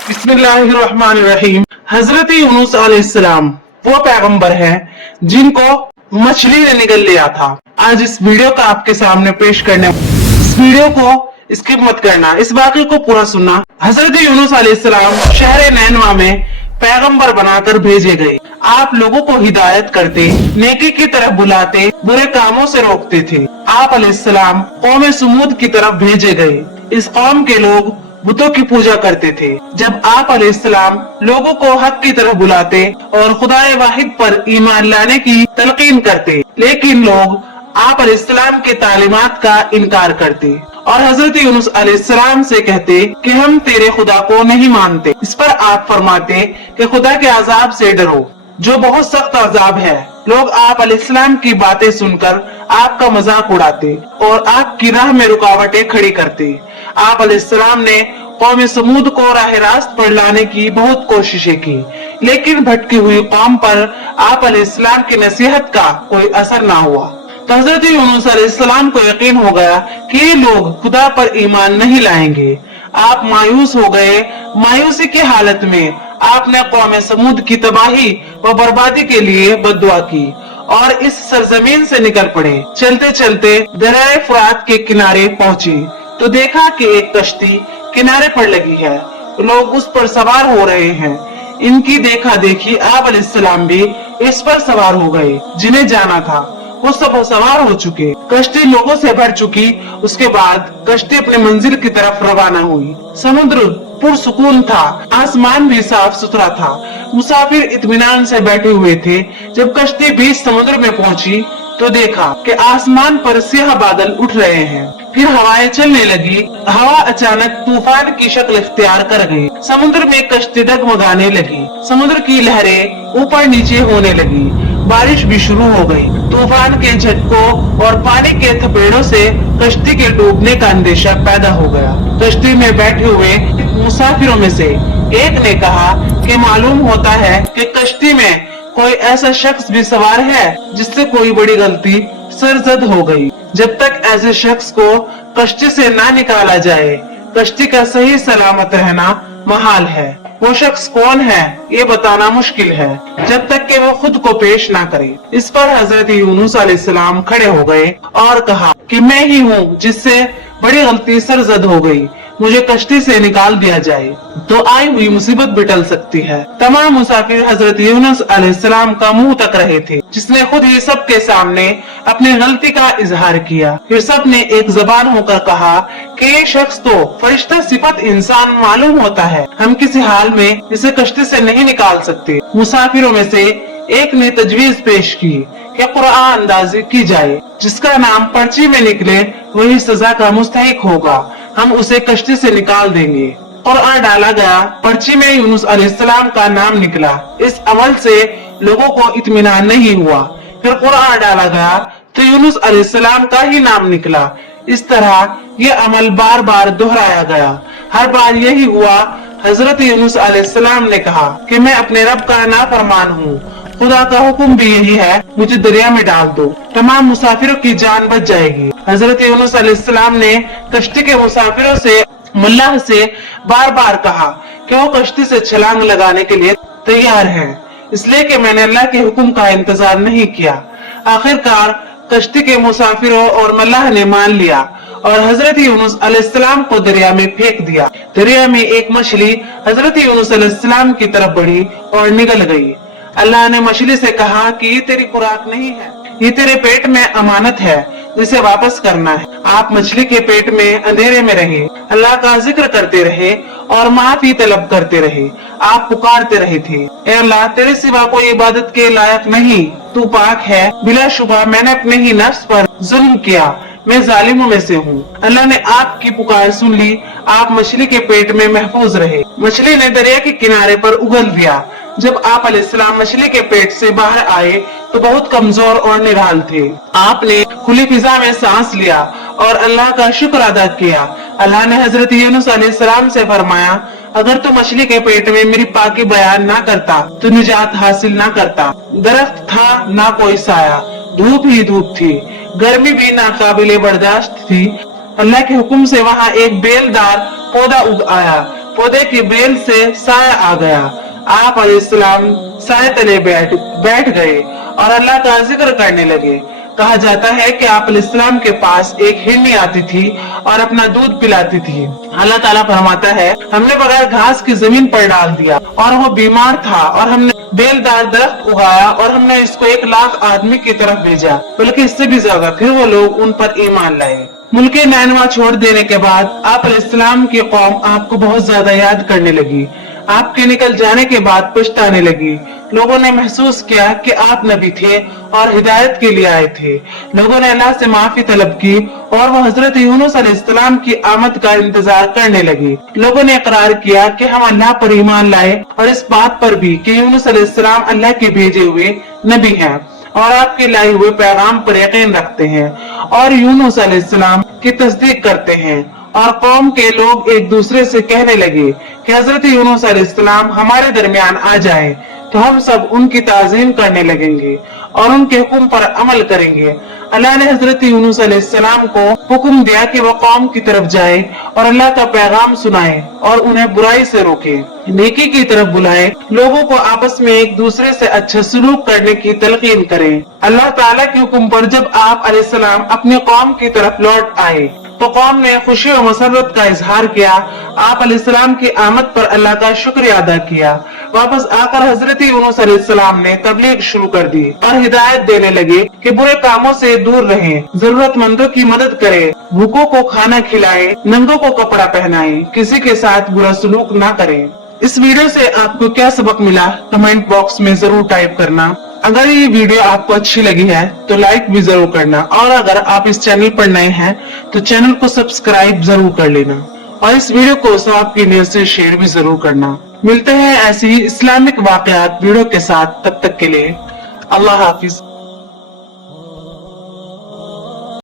बिस्मिल्लाहिर्रहमानिर्रहीम। हजरत यूनुस अलैहिस्सलाम वो पैगंबर हैं जिनको मछली ने निगल लिया था। आज इस वीडियो का आपके सामने पेश करने, इस वीडियो को स्किप मत करना, इस वाक़े को पूरा सुनना। हजरत यूनुस अलैहिस्सलाम शहर नैनवा में पैगंबर बनाकर भेजे गए। आप लोगों को हिदायत करते, नेकी की तरफ बुलाते, बुरे कामों से रोकते थे। आप अलैहिस्सलाम कौम समूद की तरफ भेजे गए। इस कौम के लोग बुतों की पूजा करते थे। जब आप अलैहिस्सलाम लोगों को हक की तरफ बुलाते और खुदाए वाहिद पर ईमान लाने की तलकीन करते, लेकिन लोग आप अलैहिस्सलाम के तालीमात का इनकार करते और हजरत यूनुस अलैहिस्सलाम से कहते कि हम तेरे खुदा को नहीं मानते। इस पर आप फरमाते कि खुदा के अजाब से डरो जो बहुत सख्त अजाब है। लोग आप अलैहिस्सलाम की बातें सुनकर आपका मजाक उड़ाते और आपकी राह में रुकावटें खड़ी करते। आप अलैहिस्सलाम ने कौम समूद को राह रास्त पर लाने की बहुत कोशिशें की, लेकिन भटकी हुई कौम पर आप अलैहिस्सलाम की नसीहत का कोई असर ना हुआ। तो हजरत यूनुस अलैहिस्सलाम को यकीन हो गया कि ये लोग खुदा पर ईमान नहीं लाएंगे। आप मायूस हो गए। मायूसी की हालत में आपने कौम समूद की तबाही व बर्बादी के लिए बद्दुआ की और इस सरजमीन से निकल पड़े। चलते चलते दरियाए फुरात के किनारे पहुँचे तो देखा कि एक कश्ती किनारे पर लगी है, लोग उस पर सवार हो रहे हैं। इनकी देखा देखी आप अलैहिस्सलाम भी इस पर सवार हो गए। जिन्हें जाना था वो सब सवार हो चुके। कश्ती लोगों से भर चुकी। उसके बाद कश्ती अपने मंजिल की तरफ रवाना हुई। समुद्र पुरसुकून था, आसमान भी साफ सुथरा था। मुसाफिर इत्मीनान से बैठे हुए थे। जब कश्ती बीच समुद्र में पहुंची तो देखा कि आसमान पर स्याह बादल उठ रहे हैं। फिर हवाएं चलने लगी। हवा अचानक तूफान की शक्ल इख्तियार कर गई। समुद्र में कश्ती डगमगाने लगी। समुद्र की लहरें ऊपर नीचे होने लगी। बारिश भी शुरू हो गई। तूफान के झटकों और पानी के थपेड़ों से कश्ती के डूबने का अंदेशा पैदा हो गया। कश्ती में बैठे हुए मुसाफिरों में से एक ने कहा कि मालूम होता है कि कश्ती में कोई ऐसा शख्स भी सवार है जिससे कोई बड़ी गलती सरजद हो गई। जब तक ऐसे शख्स को कश्ती से ना निकाला जाए, कश्ती का सही सलामत रहना महाल है। वो शख्स कौन है ये बताना मुश्किल है जब तक कि वो खुद को पेश ना करे। इस पर हजरत यूनुस अलैहिस्सलाम खड़े हो गए और कहा कि मैं ही हूँ जिससे बड़ी गलती सरजद हो गई। मुझे कश्ती से निकाल दिया जाए तो आई हुई मुसीबत भी टल सकती है। तमाम मुसाफिर हजरत यूनुस अलैहिस्सलाम का मुंह तक रहे थे, जिसने खुद ही सबके सामने अपनी गलती का इजहार किया। फिर सब ने एक जबान होकर कहा कि ये शख्स तो फरिश्ता सिफत इंसान मालूम होता है। हम किसी हाल में इसे कश्ती से नहीं निकाल सकते। मुसाफिरों में से एक ने तजवीज पेश की कि कुरान अंदाजी की जाए। जिसका नाम पर्ची में निकले वही सजा का मुस्तहिक होगा। हम उसे कश्ती से निकाल देंगे। कुरान डाला गया। पर्ची में यूनुस अलैहिस्सलाम का नाम निकला। इस अमल से लोगों को इत्मीनान नहीं हुआ। फिर कुरान डाला गया तो यूनुस अलैहिस्सलाम का ही नाम निकला। इस तरह ये अमल बार बार दोहराया गया। हर बार यही हुआ। हजरत यूनुस अलैहिस्सलाम ने कहा कि मैं अपने रब का नाफरमान हूँ। खुदा का हुक्म भी यही है, मुझे दरिया में डाल दो। तमाम मुसाफिरों की जान बच जाएगी। हजरत यूनुस अलैहिस्सलाम ने कश्ती के मुसाफिरों से मल्लाह से बार बार कहा कि वो कश्ती से छलांग लगाने के लिए तैयार हैं, इसलिए कि मैंने अल्लाह के हुक्म का इंतजार नहीं किया। आखिरकार कश्ती के मुसाफिरों और मल्लाह ने मान लिया और हजरत यूनुस अलैहिस्सलाम को दरिया में फेंक दिया। दरिया में एक मछली हजरत यूनुस अलैहिस्सलाम की तरफ बढ़ी और निगल गई। अल्लाह ने मछली से कहा कि ये तेरी खुराक नहीं है, ये तेरे पेट में अमानत है जिसे वापस करना है। आप मछली के पेट में अंधेरे में रहे, अल्लाह का जिक्र करते रहे और माफी तलब करते रहे। आप पुकारते रहे थे, ए अल्लाह तेरे सिवा कोई इबादत के लायक नहीं, तू पाक है। बिलाशुबा मैंने अपने ही नफ्स पर जुल्म किया, मैं जालिमों में से हूँ। अल्लाह ने आपकी पुकार सुन ली। आप मछली के पेट में महफूज रहे। मछली ने दरिया के किनारे पर उगल दिया। जब आप अलैहिस्सलाम मछली के पेट से बाहर आए तो बहुत कमजोर और निराल थे। आपने खुली फिजा में सांस लिया और अल्लाह का शुक्र अदा किया। अल्लाह ने हजरत यूनुस अलैहिस्सलाम से फरमाया, अगर तू मछली के पेट में मेरी पाकी बयान ना करता तो निजात हासिल ना करता। दरख्त था ना कोई साया, धूप ही धूप थी, गर्मी भी नाकाबिले बर्दाश्त थी। अल्लाह के हुक्म से वहाँ एक बेलदार पौधा उग आया। पौधे की बेल से साया आ गया। आप अलैहिस्सलाम साए तले बैठ गए और अल्लाह का जिक्र करने लगे। कहा जाता है कि आप अलैहिस्सलाम के पास एक हिरनी आती थी और अपना दूध पिलाती थी। अल्लाह ताला फरमाता है, हमने बगैर घास की जमीन पर डाल दिया और वो बीमार था और हमने बेलदार दरख्त उगाया और हमने इसको 1 लाख आदमी की तरफ भेजा, बल्कि इससे भी ज्यादा। फिर वो लोग उन पर ईमान लाए। मुल्के नैनवा छोड़ देने के बाद आप अलैहिस्सलाम की कौम आपको बहुत ज्यादा याद करने लगी। आपके निकल जाने के बाद पछताने लगी। लोगों ने महसूस किया कि आप नबी थे और हिदायत के लिए आए थे। लोगों ने अल्लाह से माफी तलब की और वो हजरत यूनुस अलैहिस्सलाम की आमद का इंतजार करने लगे। लोगों ने इकरार किया कि हम अल्लाह पर ईमान लाए और इस बात पर भी कि यूनुस अलैहिस्सलाम अल्लाह के भेजे हुए नबी हैं और आपके लाए हुए पैगाम पर यकीन रखते हैं और यूनुस अलैहिस्सलाम की तस्दीक करते हैं। और कौम के लोग एक दूसरे से कहने लगे कि हजरत यूनुस अलैहिस्सलाम हमारे दरमियान आ जाए तो हम सब उनकी ताज़ीम करने लगेंगे और उनके हुक्म पर अमल करेंगे। अल्लाह ने हजरत यूनुस अलैहिस्सलाम को हुक्म दिया कि वो कौम की तरफ जाए और अल्लाह का पैगाम सुनाए और उन्हें बुराई से रोके, नेकी की तरफ बुलाए, लोगों को आपस में एक दूसरे से अच्छा सलूक करने की तलकीन करें। अल्लाह ताला के हुक्म पर जब आप अलैहिस्सलाम अपने कौम की तरफ लौट आए तो कौम ने खुशी और मसरत का इजहार किया। आप अलैहिस्सलाम की आमद पर अल्लाह का शुक्रिया अदा किया। वापस आकर हजरत यूनुस अलैहिस्सलाम ने तबलीग शुरू कर दी और हिदायत देने लगे कि बुरे कामों से दूर रहें, जरूरतमंदों की मदद करें, भूखों को खाना खिलाएं, नंगों को कपड़ा पहनाएं, किसी के साथ बुरा सलूक ना करें। इस वीडियो से आपको क्या सबक मिला कमेंट बॉक्स में जरूर टाइप करना। अगर ये वीडियो आपको अच्छी लगी है तो लाइक भी जरूर करना और अगर आप इस चैनल पर नए हैं तो चैनल को सब्सक्राइब जरूर कर लेना और इस वीडियो को सवाब की नीयत से शेयर भी जरूर करना। मिलते हैं ऐसी ही इस्लामिक वाकयात वीडियो के साथ, तब तक के लिए अल्लाह हाफिज।